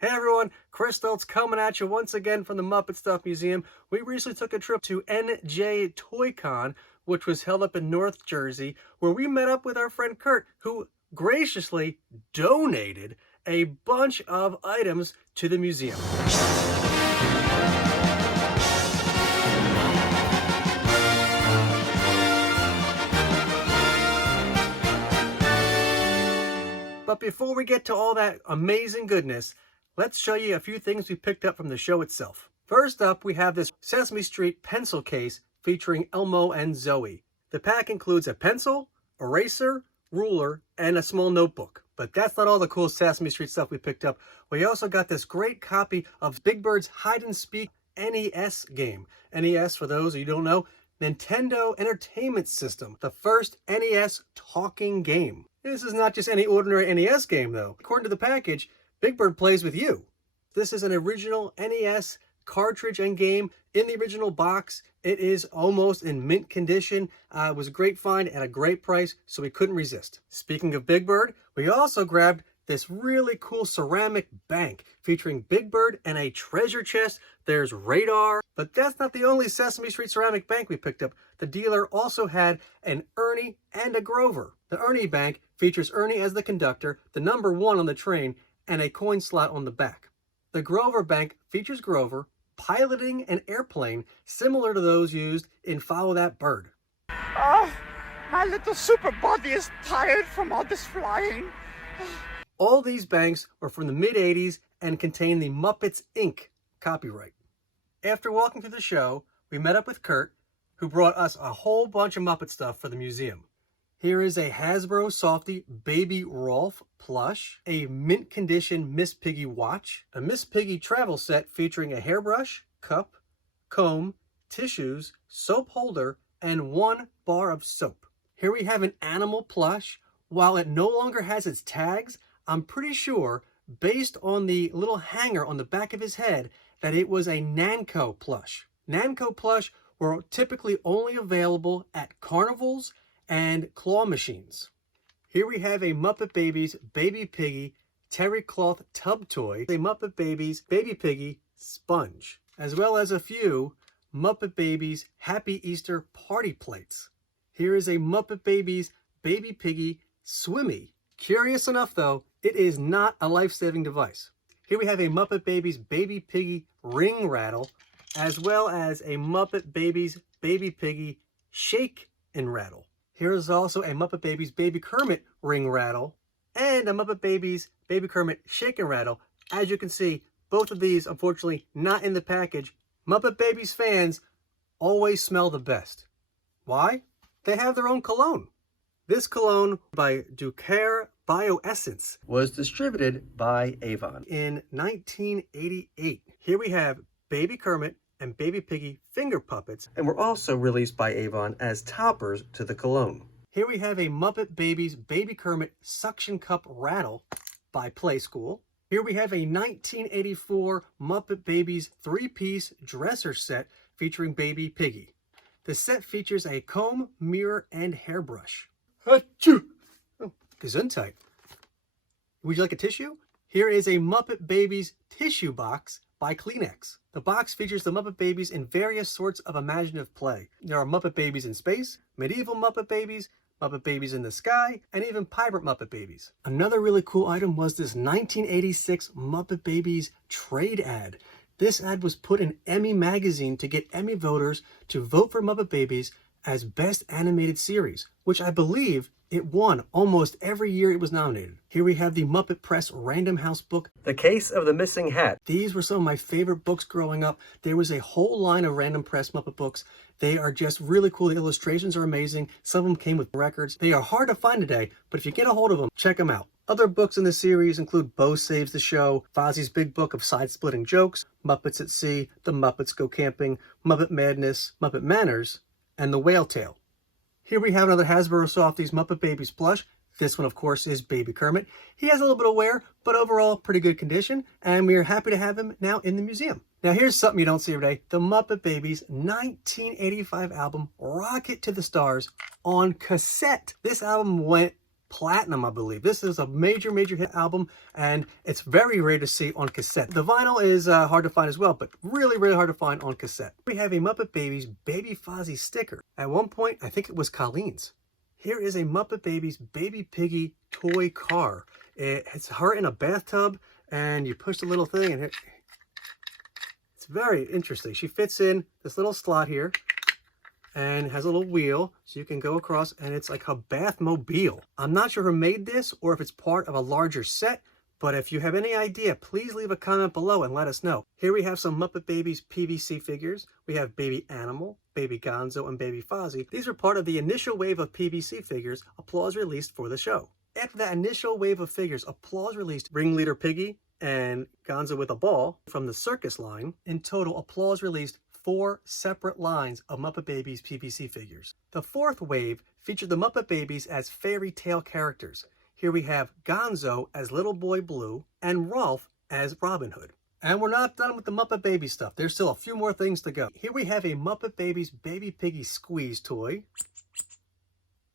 Hey everyone, Chris Stoltz coming at you once again from the Muppet Stuff Museum. We recently took a trip to NJ TOYCON, which was held up in North Jersey, where we met up with our friend Kurt, who graciously donated a bunch of items to the museum. But before we get to all that amazing goodness, let's show you a few things we picked up from the show itself. First up, we have this Sesame Street pencil case featuring Elmo and Zoe. The pack includes a pencil, eraser, ruler, and a small notebook. But that's not all the cool Sesame Street stuff we picked up. We also got this great copy of Big Bird's Hide and Speak NES game. NES, for those who don't know, Nintendo Entertainment System, the first NES talking game. This is not just any ordinary NES game, though. According to the package, Big Bird plays with you. This is an original NES cartridge and game in the original box. It is almost in mint condition. It was a great find at a great price, so we couldn't resist. Speaking of Big Bird, we also grabbed this really cool ceramic bank featuring Big Bird and a treasure chest. There's radar, but that's not the only Sesame Street ceramic bank we picked up. The dealer also had an Ernie and a Grover. The Ernie bank features Ernie as the conductor, the number 1 on the train, and a coin slot on the back. The Grover bank features Grover piloting an airplane similar to those used in Follow That Bird. Oh, my little super body is tired from all this flying. All these banks were from the mid-'80s and contain the Muppets, Inc. copyright. After walking through the show, we met up with Kurt, who brought us a whole bunch of Muppet stuff for the museum. Here is a Hasbro Softie Baby Rolf plush, a mint condition Miss Piggy watch, a Miss Piggy travel set featuring a hairbrush, cup, comb, tissues, soap holder, and 1 bar of soap. Here we have an animal plush. While it no longer has its tags, I'm pretty sure, based on the little hanger on the back of his head, that it was a Nanco plush. Nanco plush were typically only available at carnivals and claw machines. Here we have a Muppet Babies Baby Piggy terry cloth tub toy, a Muppet Babies Baby Piggy sponge, as well as a few Muppet Babies Happy Easter party plates. Here is a Muppet Babies Baby Piggy Swimmy. Curious enough though, it is not a life-saving device. Here we have a Muppet Babies Baby Piggy ring rattle, as well as a Muppet Babies Baby Piggy shake and rattle. Here is also a Muppet Babies Baby Kermit ring rattle and a Muppet Babies Baby Kermit shake and rattle. As you can see, both of these unfortunately not in the package. Muppet Babies fans always smell the best. Why? They have their own cologne. This cologne by Ducare Bioessence was distributed by Avon in 1988. Here we have Baby Kermit and Baby Piggy finger puppets, and were also released by Avon as toppers to the cologne. Here we have a Muppet Babies Baby Kermit suction cup rattle by Play School. Here we have a 1984 Muppet Babies 3-piece dresser set featuring Baby Piggy. The set features a comb, mirror, and hairbrush. Achoo! Oh, gesundheit. Would you like a tissue? Here is a Muppet Babies tissue box by Kleenex. The box features the Muppet Babies in various sorts of imaginative play. There are Muppet Babies in space, medieval Muppet Babies, Muppet Babies in the sky, and even pirate Muppet Babies. Another really cool item was this 1986 Muppet Babies trade ad. This ad was put in Emmy magazine to get Emmy voters to vote for Muppet Babies as Best Animated Series, which I believe it won almost every year it was nominated. Here we have the Muppet Press Random House book, The Case of the Missing Hat. These were some of my favorite books growing up. There was a whole line of Random Press Muppet books. They are just really cool. The illustrations are amazing. Some of them came with records. They are hard to find today, but if you get a hold of them, check them out. Other books in the series include Bo Saves the Show, Fozzie's Big Book of Side-Splitting Jokes, Muppets at Sea, The Muppets Go Camping, Muppet Madness, Muppet Manners, and The Whale Tale. Here we have another Hasbro Softies Muppet Babies plush. This one, of course, is Baby Kermit. He has a little bit of wear, but overall, pretty good condition, and we are happy to have him now in the museum. Now, here's something you don't see every day. The Muppet Babies 1985 album, Rocket to the Stars, on cassette. This album went platinum, I believe. This is a major hit album, and it's very rare to see on cassette. The vinyl is hard to find as well, but really hard to find on cassette. We have a Muppet Babies Baby Fozzie sticker. At one point, I think it was Colleen's. Here is a Muppet Babies Baby Piggy toy car. It's her in a bathtub, and you push the little thing, and it's very interesting. She fits in this little slot here, and has a little wheel so you can go across, and it's like a bathmobile. I'm not sure who made this or if it's part of a larger set, but if you have any idea, please leave a comment below and let us know. Here we have some Muppet Babies PVC figures. We have Baby Animal, Baby Gonzo, and Baby Fozzie. These are part of the initial wave of PVC figures Applause released for the show. After that initial wave of figures, Applause released Ringleader Piggy and Gonzo with a Ball from the circus line. In total, Applause released 4 separate lines of Muppet Babies PVC figures. The fourth wave featured the Muppet Babies as fairy tale characters. Here we have Gonzo as Little Boy Blue and Rolf as Robin Hood. And we're not done with the Muppet Baby stuff. There's still a few more things to go. Here we have a Muppet Babies Baby Piggy squeeze toy.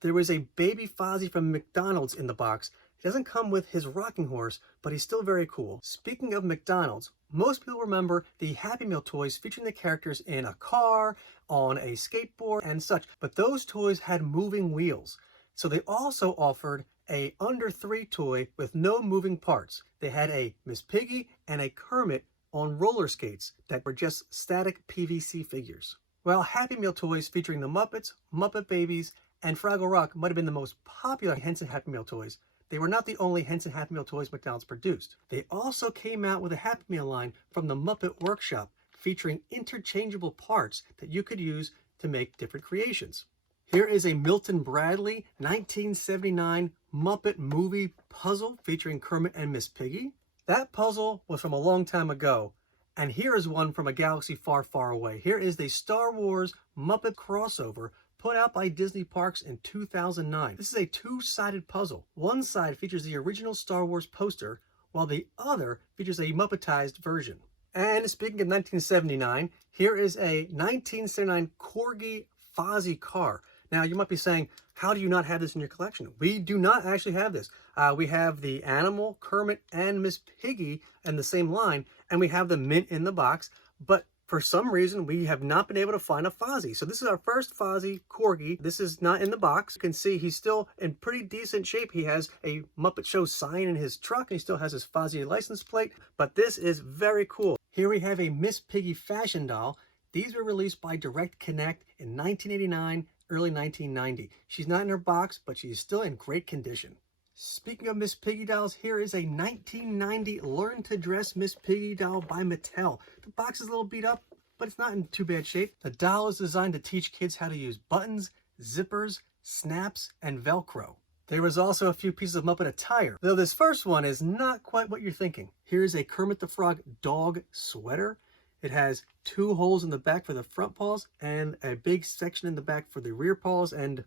There was a Baby Fozzie from McDonald's in the box. He doesn't come with his rocking horse, but he's still very cool. Speaking of McDonald's, most people remember the Happy Meal toys featuring the characters in a car, on a skateboard, and such. But those toys had moving wheels. So they also offered a under 3 toy with no moving parts. They had a Miss Piggy and a Kermit on roller skates that were just static PVC figures. While Happy Meal toys featuring the Muppets, Muppet Babies, and Fraggle Rock might have been the most popular Henson Happy Meal toys, they were not the only Henson Happy Meal toys McDonald's produced. They also came out with a Happy Meal line from the Muppet Workshop featuring interchangeable parts that you could use to make different creations. Here is a Milton Bradley 1979 Muppet movie puzzle featuring Kermit and Miss Piggy. That puzzle was from a long time ago, and here is one from a galaxy far away. Here is the Star Wars Muppet crossover put out by Disney Parks in 2009. This is a 2-sided puzzle. One side features the original Star Wars poster, while the other features a Muppetized version. And speaking of 1979, here is a 1979 Corgi Fozzie car. Now, you might be saying, how do you not have this in your collection? We do not actually have this. We have the Animal, Kermit, and Miss Piggy in the same line, and we have the mint in the box, but for some reason, we have not been able to find a Fozzie. So this is our first Fozzie Corgi. This is not in the box. You can see he's still in pretty decent shape. He has a Muppet Show sign in his truck. He still has his Fozzie license plate, but this is very cool. Here we have a Miss Piggy fashion doll. These were released by Direct Connect in 1989, early 1990. She's not in her box, but she's still in great condition. Speaking of Miss Piggy dolls, here is a 1990 Learn to Dress Miss Piggy doll by Mattel. The box is a little beat up, but it's not in too bad shape. The doll is designed to teach kids how to use buttons, zippers, snaps, and Velcro. There was also a few pieces of Muppet attire, though this first one is not quite what you're thinking. Here's a Kermit the Frog dog sweater. It has 2 holes in the back for the front paws and a big section in the back for the rear paws and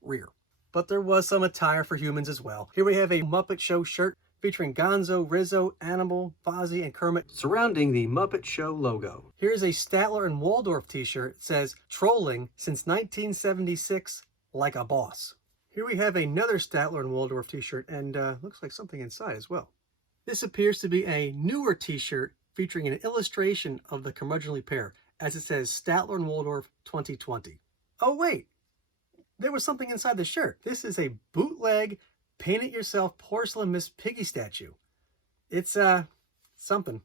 rear. But there was some attire for humans as well. Here we have a Muppet Show shirt featuring Gonzo, Rizzo, Animal, Fozzie, and Kermit surrounding the Muppet Show logo. Here's a Statler and Waldorf t-shirt. It says, "Trolling since 1976 like a boss." Here we have another Statler and Waldorf t-shirt, and looks like something inside as well. This appears to be a newer t-shirt featuring an illustration of the curmudgeonly pair, as it says Statler and Waldorf 2020. Oh wait! There was something inside the shirt. This is a bootleg, paint-it-yourself porcelain Miss Piggy statue. It's, something.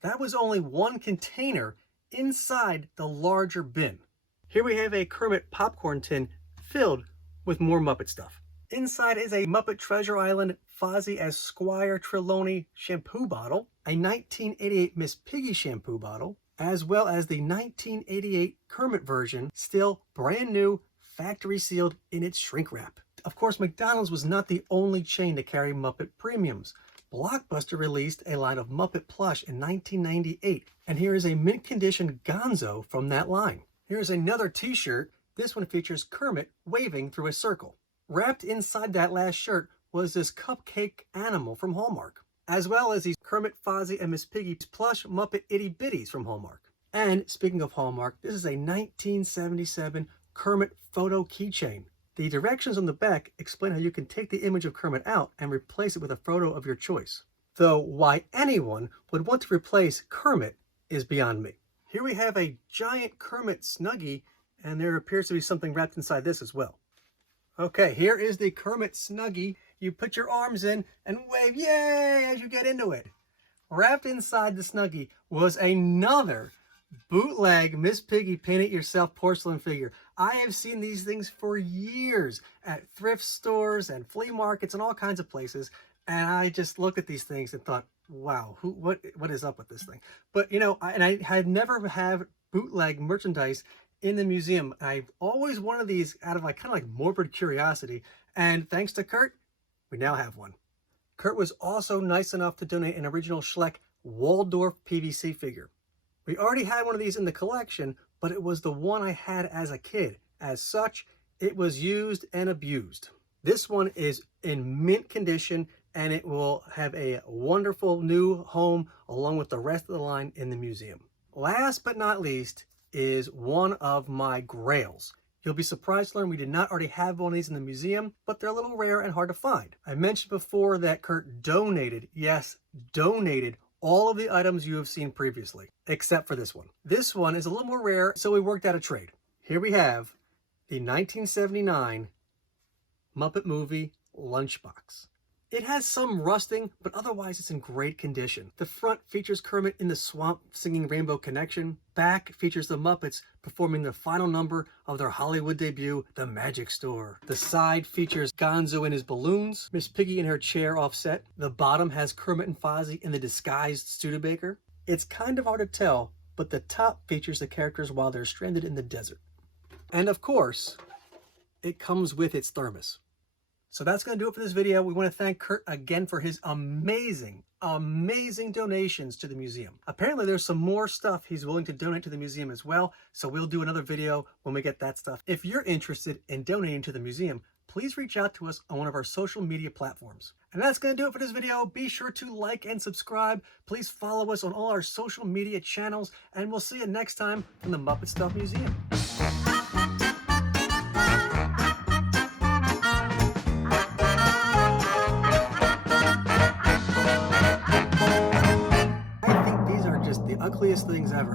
That was only one container inside the larger bin. Here we have a Kermit Popcorn Tin filled with more Muppet stuff. Inside is a Muppet Treasure Island Fozzie as Squire Trelawney shampoo bottle, a 1988 Miss Piggy shampoo bottle, as well as the 1988 Kermit version, still brand new, factory sealed in its shrink wrap. Of course, McDonald's was not the only chain to carry Muppet premiums. Blockbuster released a line of Muppet Plush in 1998, and here is a mint condition Gonzo from that line. Here's another t-shirt. This one features Kermit waving through a circle. Wrapped inside that last shirt was this cupcake animal from Hallmark, as well as these Kermit, Fozzie, and Miss Piggy plush Muppet Itty Bitties from Hallmark. And speaking of Hallmark, this is a 1977 Kermit photo keychain. The directions on the back explain how you can take the image of Kermit out and replace it with a photo of your choice. Though why anyone would want to replace Kermit is beyond me. Here we have a giant Kermit Snuggie, and there appears to be something wrapped inside this as well. Okay, here is the Kermit Snuggie. You put your arms in and wave, yay, as you get into it. Wrapped inside the Snuggie was another bootleg Miss Piggy paint-it-yourself porcelain figure. I have seen these things for years at thrift stores and flea markets and all kinds of places, and I just looked at these things and thought, wow, what is up with this thing? But you know, I had never had bootleg merchandise in the museum. I've always wanted these out of like kind of like morbid curiosity, and thanks to Kurt, we now have one. Kurt was also nice enough to donate an original Schwartz Waldorf PVC figure. We already had one of these in the collection, but it was the one I had as a kid. As such, it was used and abused. This one is in mint condition, and it will have a wonderful new home along with the rest of the line in the museum. Last but not least is one of my Grails. You'll be surprised to learn we did not already have one of these in the museum, but they're a little rare and hard to find. I mentioned before that Kurt donated, yes, donated all of the items you have seen previously, except for this one. This one is a little more rare, so we worked out a trade. Here we have the 1979 Muppet Movie Lunchbox. It has some rusting, but otherwise it's in great condition. The front features Kermit in the swamp singing Rainbow Connection. Back features the Muppets performing the final number of their Hollywood debut, The Magic Store. The side features Gonzo and his balloons, Miss Piggy in her chair offset. The bottom has Kermit and Fozzie in the disguised Studebaker. It's kind of hard to tell, but the top features the characters while they're stranded in the desert. And of course, it comes with its thermos. So that's going to do it for this video. We want to thank Kurt again for his amazing donations to the museum. Apparently there's some more stuff he's willing to donate to the museum as well, so we'll do another video when we get that stuff. If you're interested in donating to the museum, please reach out to us on one of our social media platforms. And that's going to do it for this video. Be sure to like and subscribe. Please follow us on all our social media channels, and we'll see you next time from the MuppetStuff Museum. The ugliest things ever.